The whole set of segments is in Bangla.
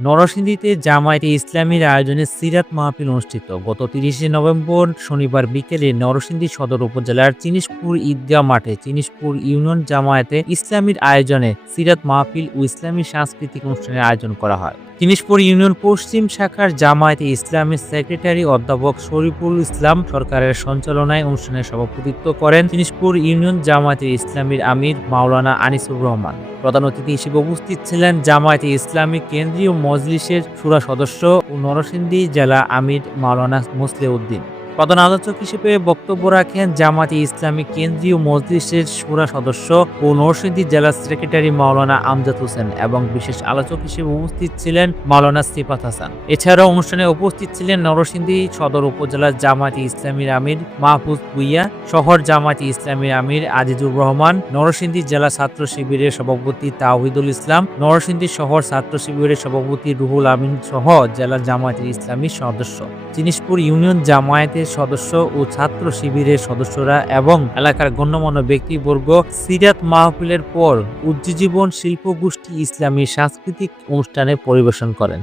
নরসিংদীতে জামায়াতে ইসলামীর আয়োজনে সিরাত মাহফিল অনুষ্ঠিত। গত তিরিশে নভেম্বর শনিবার বিকেলে নরসিংদী সদর উপজেলার চিনিশপুর ঈদগাহ মাঠে চিনিশপুর ইউনিয়ন জামায়াতে ইসলামীর আয়োজনে সিরাত মাহফিল ও ইসলামী সাংস্কৃতিক অনুষ্ঠানের আয়োজন করা হয়। চিনিশপুর ইউনিয়ন পশ্চিম শাখার জামায়াতে ইসলামের সেক্রেটারি অধ্যাপক শরীফুল ইসলাম সরকারের সঞ্চালনায় অনুষ্ঠানে সভাপতিত্ব করেন দিনাজপুর ইউনিয়ন জামায়াতে ইসলামীর আমির মাওলানা আনিসুর রহমান। প্রধান অতিথি হিসেবে উপস্থিত ছিলেন জামায়াতে ইসলামী কেন্দ্রীয় মজলিসের সুরা সদস্য ও নরসিংদী জেলা আমির মাওলানা মুসলে উদ্দিন প্রধান আলোচক হিসেবে বক্তব্য রাখেন জামাতে ইসলামী কেন্দ্রীয় মজলিসের সুরা সদস্য ও নরসিংদী জেলা সেক্রেটারি মাওলানা আমজাদ হোসেন এবং বিশেষ আলোচক হিসেবে উপস্থিত ছিলেন মাওলানা সিফাত হাসান। এছাড়াও অনুষ্ঠানে উপস্থিত ছিলেন নরসিংদী সদর উপজেলার জামাতে ইসলামীর আমির মাহফুজ ভুইয়া, শহর জামাতে ইসলামীর আমির আজিজুর রহমান, নরসিংদী জেলা ছাত্র শিবিরের সভাপতি তাওহিদুল ইসলাম, নরসিংদী শহর ছাত্র শিবিরের সভাপতি রুহুল আমিন সহ জেলা জামায়াতের ইসলামী সদস্য। জিনিসপুর ইউনিয়ন জামায়াতের সদস্য ও ছাত্র শিবিরের সদস্যরা এবং এলাকার গণ্যমান্য ব্যক্তিবর্গ সিরাত মাহফিলের পর উজ্জীবন শিল্পগোষ্ঠী ইসলামী সাংস্কৃতিক অনুষ্ঠানে পরিবেশন করেন।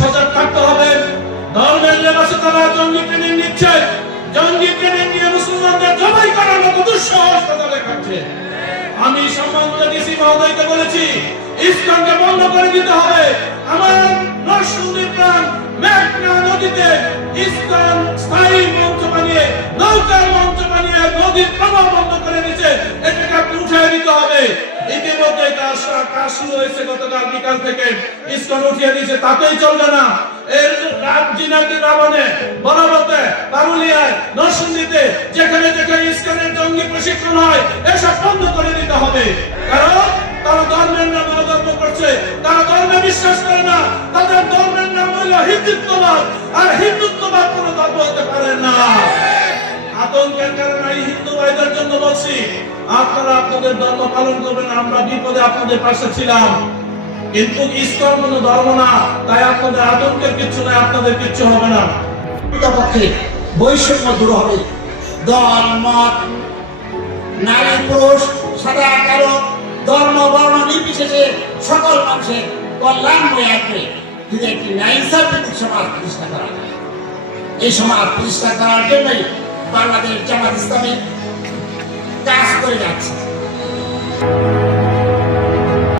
সজাগ থাকতে হবে। ধর্মের জঙ্গি ট্রেনিং নিচ্ছে। জঙ্গি ট্রেনিং নিয়ে মুসলমানদের জবাই করার মতো আমি সম্মানিত ডিসি মহোদয়কে বলেছি, ইস্কনকে বন্ধ করে দিতে হবে। আমার নদীতে ইস্কন স্থায়ী মঞ্চ বানিয়ে, নৌকার মঞ্চ বানিয়ে নদীর প্রবাহ বন্ধ করে দিচ্ছে এটাকে আপনি উঠিয়ে দিতে হবে। যেখানে যেখানে ইস্কনের জঙ্গি প্রশিক্ষণ হয়, এসব করে দিতে হবে। কারণ তারা ধর্মের ধর্মে বিশ্বাস করে না, তাদের হিন্দুত্ববাদ, আর হিন্দুত্ববাদ কোনো ধর্ম হতে পারে না। আতঙ্কের কারণে এই হিন্দু ভাইদের জন্য বলছি, আপনারা আপনাদের ধর্ম পালন করবেন, আমরা বিপদে আপনাদের পাশে ছিলাম। কিন্তু ইসলাম কোনো ধর্ম না, তাই আপনাদের আতঙ্কের কিছু নাই, আপনাদের কিছু হবে না। পক্ষে বৈষম্য দূর হবে। দল মত, নারী, পুরুষ, সাদা, কালো, ধর্ম, বর্ণ, নির্বিশেষে সকল মানুষের কল্যাণ হয়ে আসবে। যদি একটি ভিত্তিক সমাজ প্রতিষ্ঠা করা এই সমাজ প্রতিষ্ঠা করার জন্যই বাংলাদেশ জামাত ইসলামী কাজ করে যাচ্ছে।